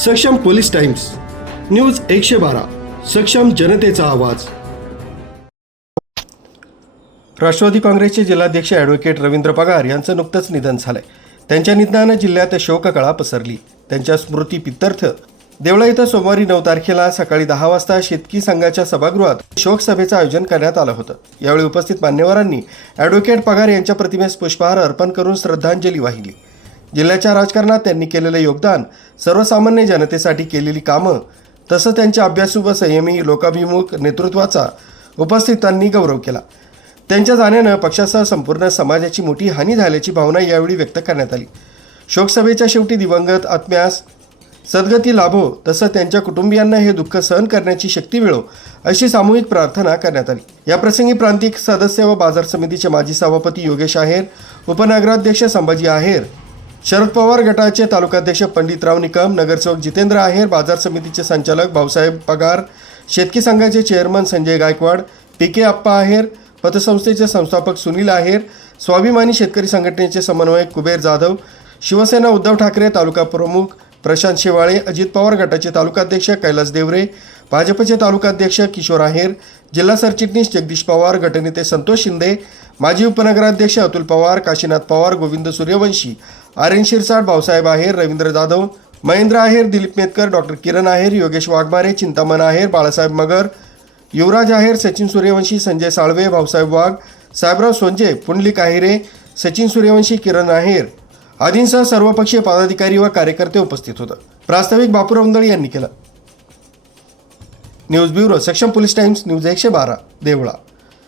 सक्षम police times news 112 सक्षम जनतेचा आवाज। राष्ट्रवादी काँग्रेसचे जिल्हाध्यक्ष ॲडव्होकेट रवींद्र पगार यांचं नुकतंच निधन झालंय। त्यांच्या निधनानं जिल्ह्यात शोककळा पसरली। त्यांच्या स्मृतीप्रित्यर्थ देवळा इथं सोमवारी 9 तारखेला सकाळी 10 वाजता शेतकी संघाच्या सभागृहात शोक सभेचं आयोजन करण्यात आलं होतं। यावेळी उपस्थित मान्यवरांनी ॲडव्होकेट पगार यांच्या प्रतिमेस पुष्पहार अर्पण करून श्रद्धांजली वाहिली। जिल्ह्याच्या राजकारणात त्यांनी केलेलं योगदान, सर्वसामान्य जनतेसाठी केलेली कामं, तसंच त्यांच्या अभ्यासू व संयमी लोकाभिमुख नेतृत्वाचा उपस्थितांनी गौरव केला। त्यांच्या जाण्यानं पक्षासह संपूर्ण समाजाची मोठी हानी झाल्याची भावना यावेळी व्यक्त करण्यात आली। शोकसभेच्या शेवटी दिवंगत आत्म्यास सद्गती लाभो, तसंच त्यांच्या कुटुंबियांना हे दुःख सहन करण्याची शक्ती मिळो, अशी सामूहिक प्रार्थना करण्यात आली। याप्रसंगी प्रांतिक सदस्य व बाजार समितीचे माजी सभापती योगेश आहेर, उपनगराध्यक्ष संभाजी आहेर, शरद पवार गटाचे तालुकाध्यक्ष पंडितराव निकम, नगरसेवक जितेंद्र आहेर, बाजार समितीचे संचालक भाऊसाहेब पगार, शेतकी संघाचे चेअरमन संजय गायकवाड, पीके अप्पा आहेर, पतसंस्थेचे संस्थापक सुनील आहेर, स्वाभिमानी शेतकरी संघटनेचे समन्वयक कुबेर जाधव, शिवसेना उद्धव ठाकरे तालुका प्रमुख प्रशांत शेवाळे, अजित पवार गटाचे तालुकाध्यक्ष कैलास देवरे, भाजपचे तालुकाध्यक्ष किशोर आहेर, जिल्हा सरचिटणीस जगदीश पवार, गटनेते संतोष शिंदे, माजी उपनगराध्यक्ष अतुल पवार, काशीनाथ पवार, गोविंद सूर्यवंशी, आर्यन शिरसाट, भाऊसाहेब आहेर, रवींद्र जाधव, महेंद्र आहेर, दिलीप मेतकर, डॉक्टर किरण आहेर, योगेश वाघमारे, चिंतामण आहेर, बाळासाहेब मगर, युवराज आहेर, सचिन सूर्यवंशी, संजय साळवे, भाऊसाहेब वाघ, साहेबराव सोंजे, पुंडलिक आहेरे, सचिन सूर्यवंशी, किरण आहेर आदींसह सर्वपक्षीय पदाधिकारी व कार्यकर्ते उपस्थित होते। प्रास्ताविक बापूराव उंदळे यांनी केलं। न्यूज ब्युरो सक्षम पोलीस टाइम्स न्यूज 112 देवळा।